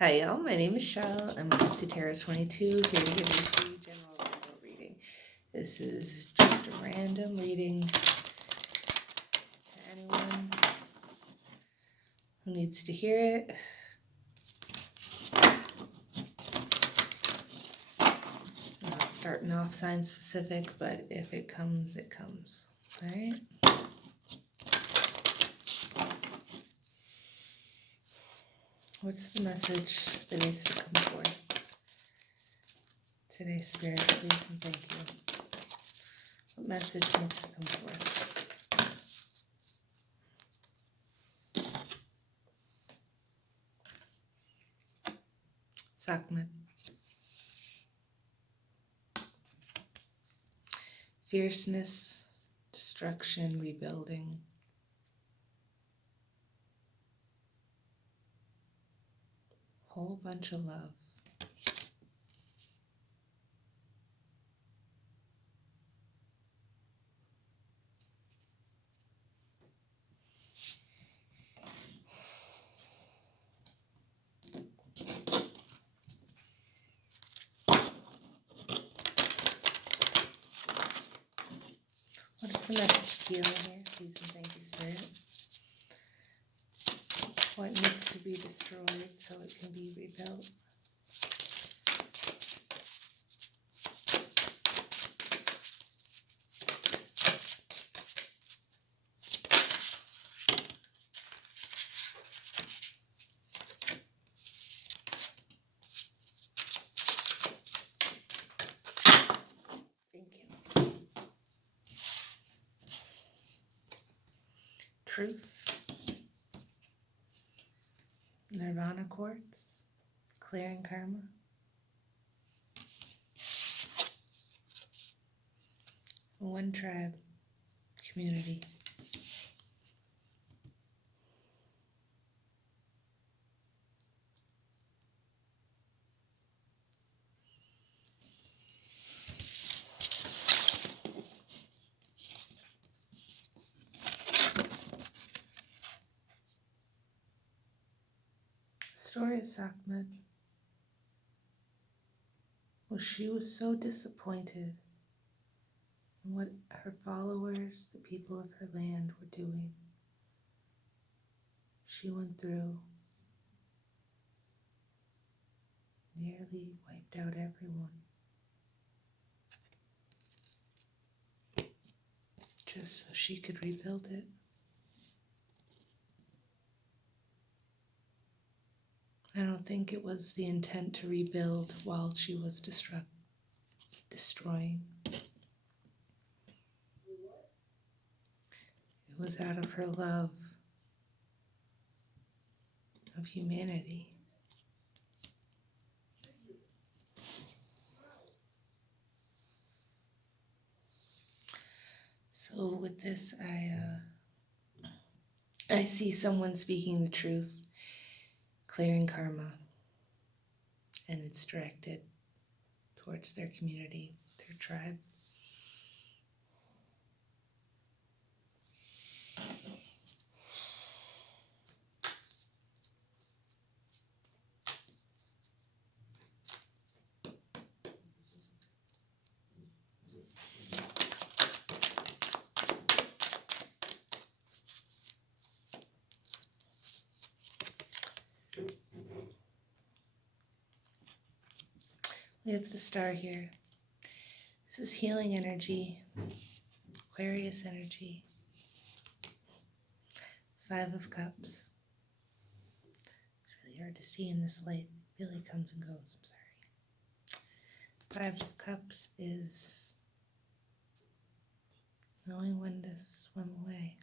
Hi, y'all. My name is Shell. I'm a Gypsy Tarot 22 here to give you a free general random reading. This is just a random reading to anyone who needs to hear it. I'm not starting off sign specific, but if it comes, it comes. All right? What's the message that needs to come forth today, Spirit, please, and thank you. What message needs to come forth? Sekhmet. Fierceness, destruction, rebuilding. Whole bunch of love. What's the message of healing here? Please and thank you, Spirit. What needs to be destroyed so it can be rebuilt? Thank you. Truth. Nirvana quartz. Clearing karma. One tribe. Community. Story of Sekhmet. Well, she was so disappointed in what her followers, the people of her land, were doing. She went through, nearly wiped out everyone, just so she could rebuild it. I don't think it was the intent to rebuild while she was destroying. It was out of her love of humanity. So with this, I see someone speaking the truth, clearing karma, and it's directed towards their community, their tribe. We have the star here. This is healing energy, Aquarius energy. 5 of Cups. It's really hard to see in this light. It really comes and goes. I'm sorry. 5 of Cups is knowing when to swim away.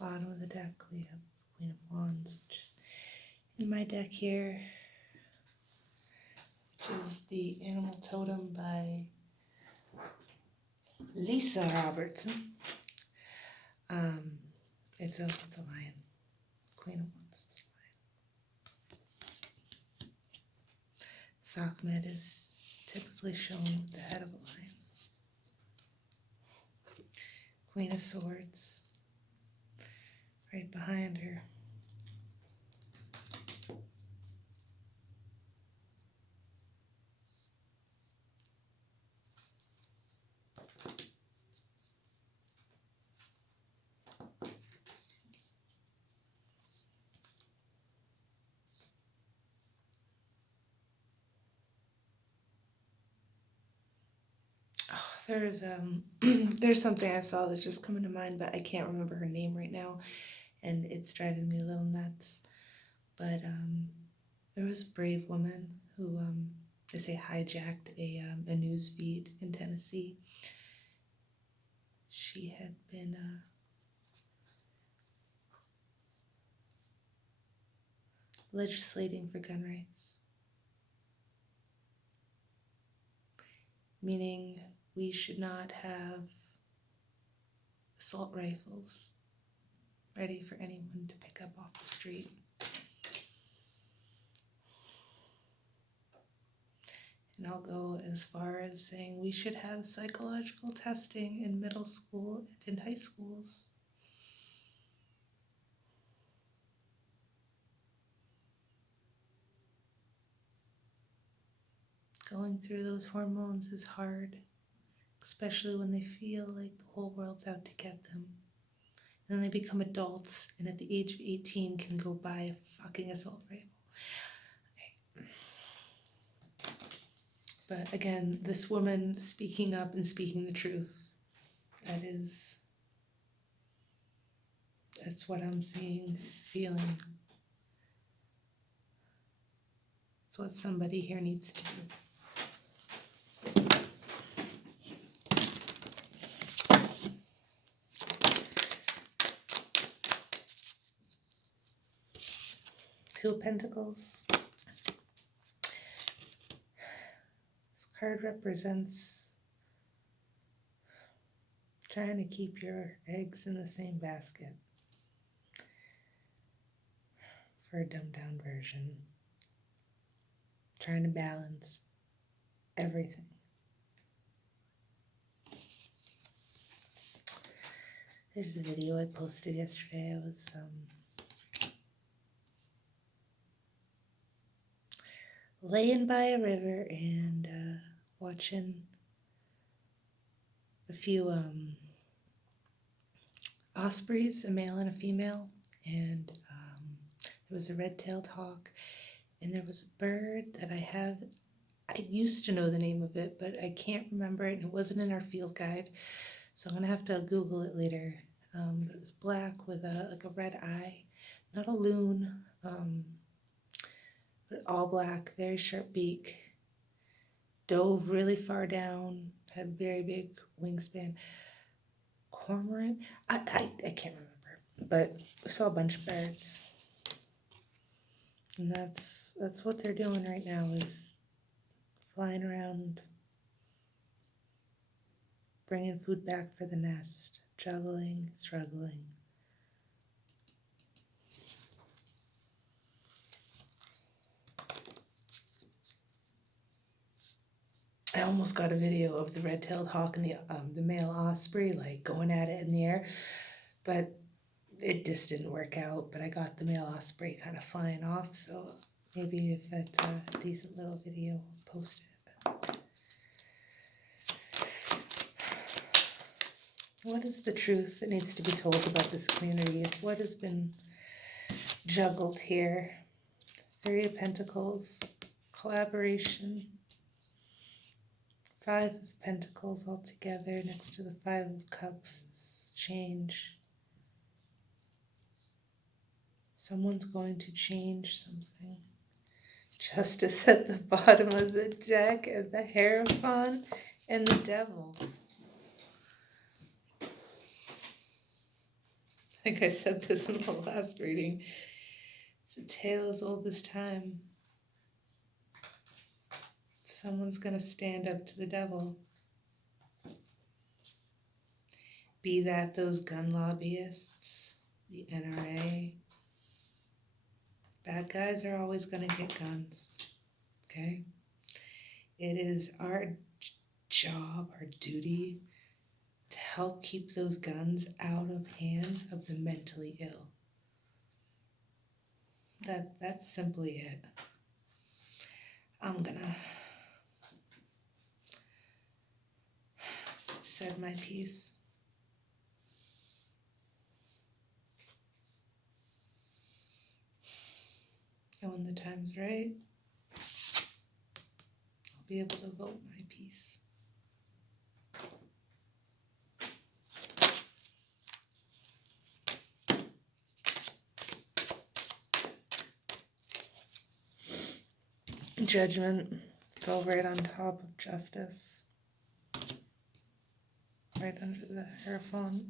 Bottom of the deck, we have Queen of Wands, which is in my deck here, which is the Animal Totem by Lisa Robertson. It's a lion. Queen of Wands is a lion. Sekhmet is typically shown with the head of a lion. Queen of Swords right behind her. There's there's something I saw that's just coming to mind, but I can't remember her name right now, and it's driving me a little nuts. But there was a brave woman who they say hijacked a news feed in Tennessee. She had been legislating for gun rights, meaning we should not have assault rifles ready for anyone to pick up off the street. And I'll go as far as saying we should have psychological testing in middle school and in high schools. Going through those hormones is hard, especially when they feel like the whole world's out to get them. And then they become adults, and at the age of 18 can go buy a fucking assault rifle. But again, this woman speaking up and speaking the truth, that's what I'm seeing, feeling. It's what somebody here needs to do. Two of Pentacles. This card represents trying to keep your eggs in the same basket. For a dumbed down version. Trying to balance everything. There's a video I posted yesterday. I was laying by a river and watching a few ospreys, a male and a female, and there was a red-tailed hawk, and there was a bird that I used to know the name of it, but I can't remember it, and it wasn't in our field guide, so I'm gonna have to Google it later. But it was black with a red eye, not a loon, but all black, very sharp beak, dove really far down, had very big wingspan. Cormorant? I can't remember, but we saw a bunch of birds. And that's what they're doing right now, is flying around, bringing food back for the nest, juggling, struggling. I almost got a video of the red-tailed hawk and the male osprey like going at it in the air, but it just didn't work out. But I got the male osprey kind of flying off, so maybe if it's a decent little video, I'll post it. What is the truth that needs to be told about this community? What has been juggled here? Three of Pentacles, collaboration. Five of Pentacles all together next to the Five of Cups is change. Someone's going to change something. Justice at the bottom of the deck, and the Hierophant and the Devil. I think I said this in the last reading. It's a tale as old as time. Someone's going to stand up to the devil. Be that those gun lobbyists, the NRA. Bad guys are always going to get guns, okay? It is our job, our duty, to help keep those guns out of hands of the mentally ill. That's simply it. I'm gonna said my piece. And when the time's right, I'll be able to vote my piece. Judgment, go right on top of justice. Right under the Hierophant.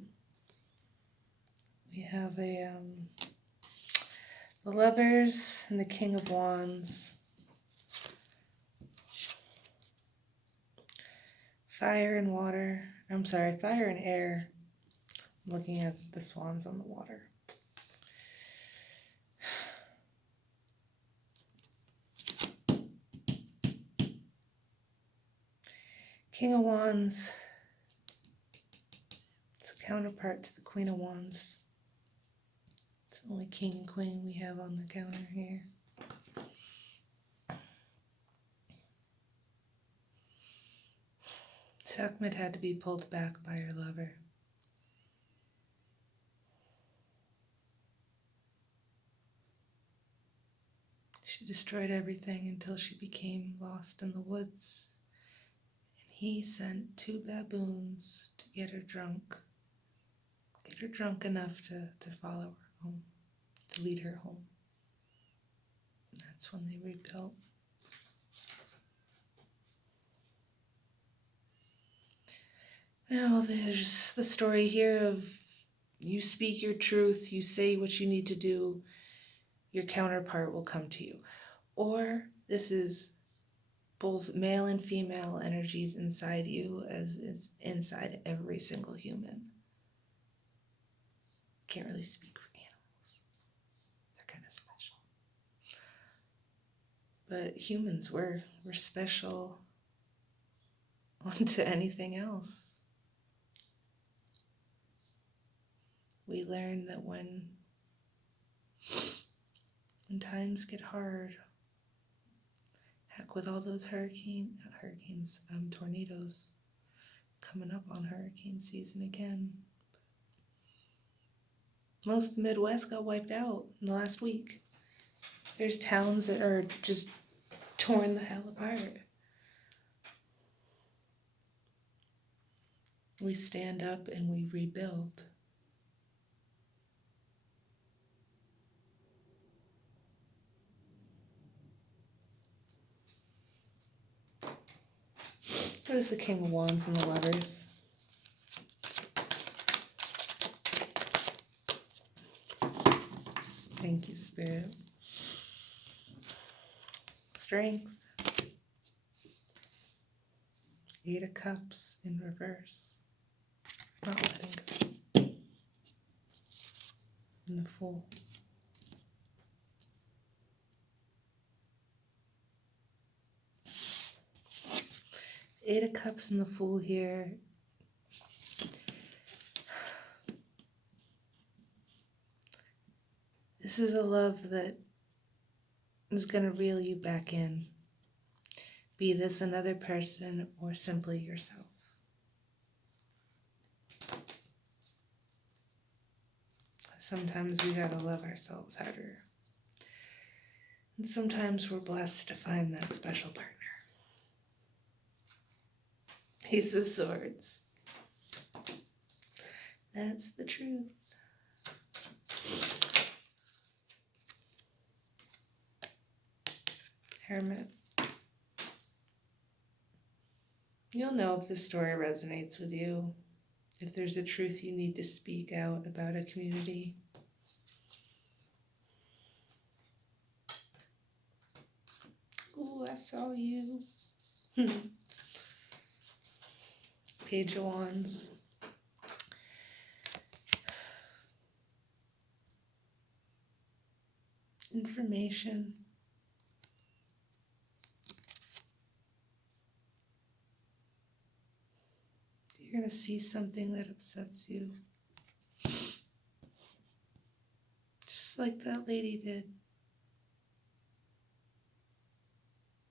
We have the Lovers and the King of Wands. Fire and water. I'm sorry, fire and air. I'm looking at the swans on the water. King of Wands. It's a counterpart to the Queen of Wands. It's the only king and queen we have on the counter here. Sekhmet had to be pulled back by her lover. She destroyed everything until she became lost in the woods. And he sent 2 baboons to get her drunk. Get her drunk enough to follow her home, to lead her home. And that's when they rebuilt. Now there's the story here of you speak your truth, you say what you need to do, your counterpart will come to you. Or this is both male and female energies inside you as is inside every single human. Can't really speak for animals. They're kind of special. But humans, we're special onto anything else. We learn that when times get hard, heck, with all those tornadoes coming up on hurricane season again. Most of the Midwest got wiped out in the last week. There's towns that are just torn the hell apart. We stand up and we rebuild. What is the King of Wands and the Lovers? Thank you, Spirit. Strength. 8 of Cups in reverse. Not letting go. And the Fool. Eight of Cups and the Fool here. This is a love that is going to reel you back in. Be this another person or simply yourself. Sometimes we gotta love ourselves harder. And sometimes we're blessed to find that special partner. Ace of Swords. That's the truth. Hermit. You'll know if this story resonates with you, if there's a truth you need to speak out about a community. Ooh, I saw you. Page of Wands. Information. you're going to see something that upsets you. Just like that lady did.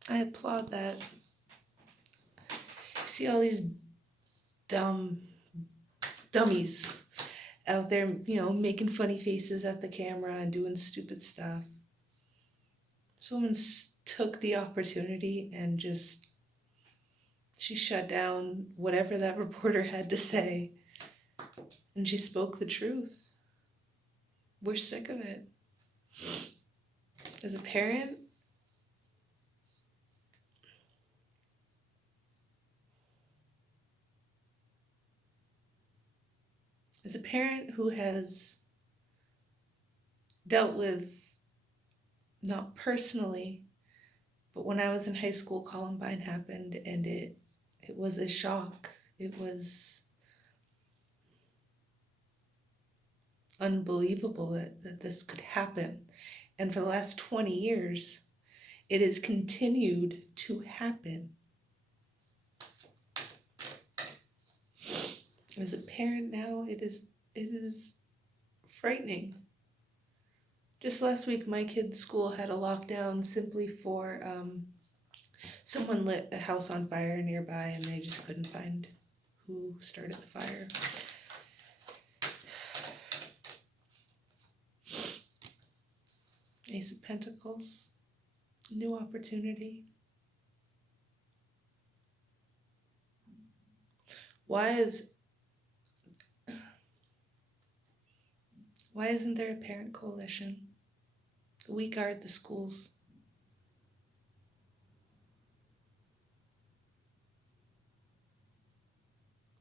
I applaud that. You see all these dummies out there, making funny faces at the camera and doing stupid stuff. Someone took the opportunity and she shut down whatever that reporter had to say. And she spoke the truth. We're sick of it. As a parent, who has dealt with, not personally, but when I was in high school, Columbine happened, and it was a shock. It was unbelievable that this could happen. And for the last 20 years, it has continued to happen. As a parent now, it is frightening. Just last week, my kid's school had a lockdown simply for someone lit a house on fire nearby, and they just couldn't find who started the fire. Ace of Pentacles, new opportunity. Why isn't there a parent coalition? We guard the schools.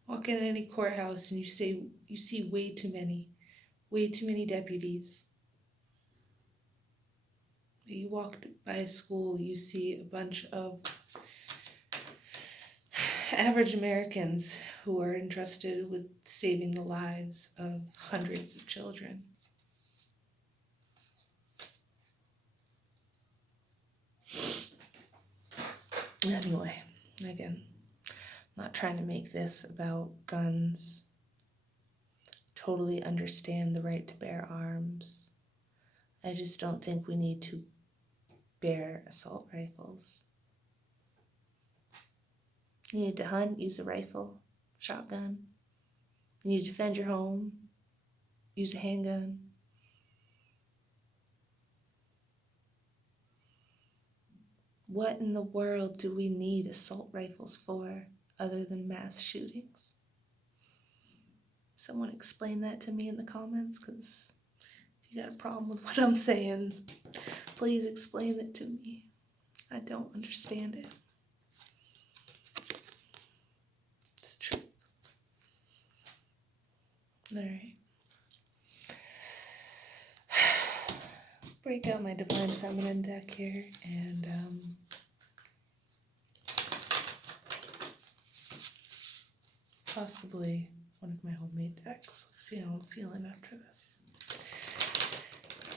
Walk in any courthouse and you see way too many deputies. You walked by a school, you see a bunch of average Americans who are entrusted with saving the lives of hundreds of children. Anyway, again, I'm not trying to make this about guns. Totally understand the right to bear arms. I just don't think we need to bear assault rifles. You need to hunt, use a rifle, shotgun. You need to defend your home, use a handgun. What in the world do we need assault rifles for other than mass shootings? Someone explain that to me in the comments, because if you got a problem with what I'm saying, please explain it to me. I don't understand it. It's the truth. All right. Break out my Divine Feminine deck here and possibly one of my homemade decks. Let's see how I'm feeling after this.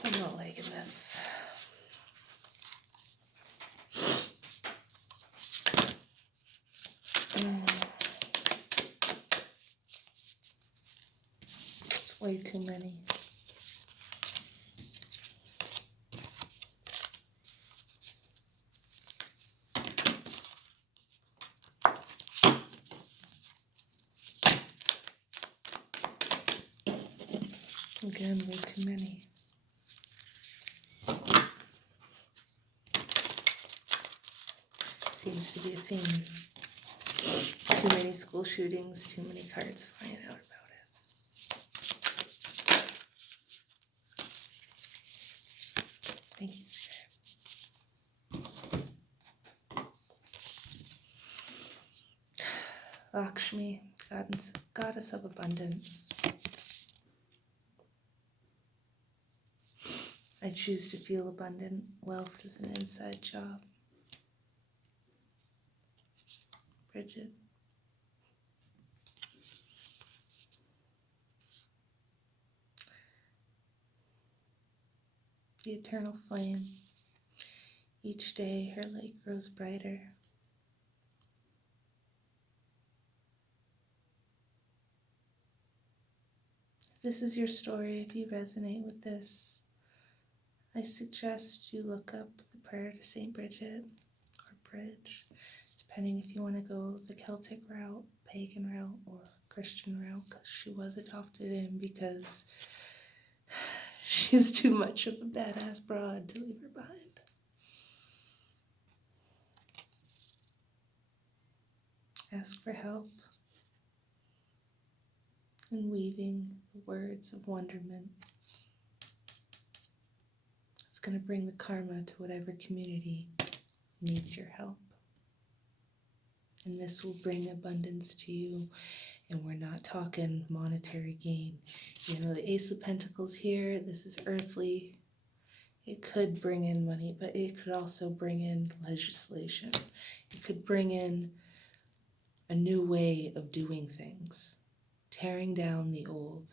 I'm not liking this. It's way too many. Again, way too many. Seems to be a theme. Too many school shootings, too many cards flying out about it. Thank you, Spirit. Lakshmi, goddess of abundance. I choose to feel abundant. Wealth is an inside job. Bridget. The eternal flame. Each day her light grows brighter. this is your story, if you resonate with this, I suggest you look up the prayer to St. Bridget, or Bridge, depending if you want to go the Celtic route, pagan route, or Christian route, because she was adopted in because she's too much of a badass broad to leave her behind. Ask for help in weaving the words of wonderment. It's going to bring the karma to whatever community needs your help. And this will bring abundance to you. And we're not talking monetary gain. You know, the Ace of Pentacles here, this is earthly. It could bring in money, but it could also bring in legislation. It could bring in a new way of doing things, tearing down the old,